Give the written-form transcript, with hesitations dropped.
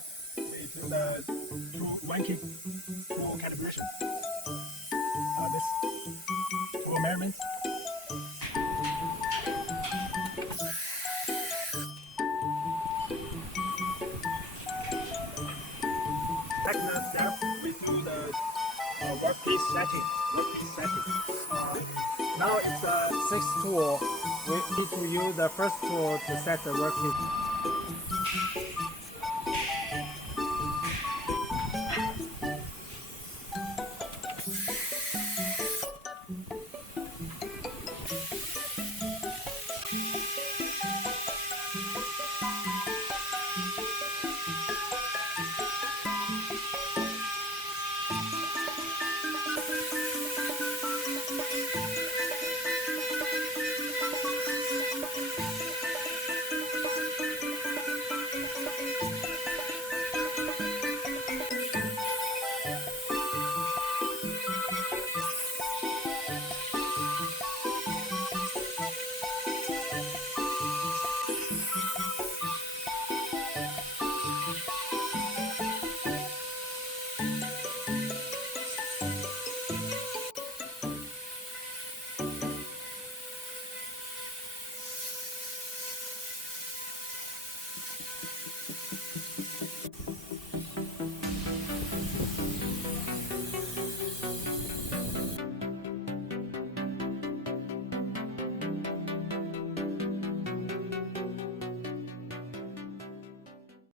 step, we do the one key tool calibration. This tool measurement. Second step, we do the workpiece setting. Now it's a sixth tool. We need to use the first tool to set the workpiece.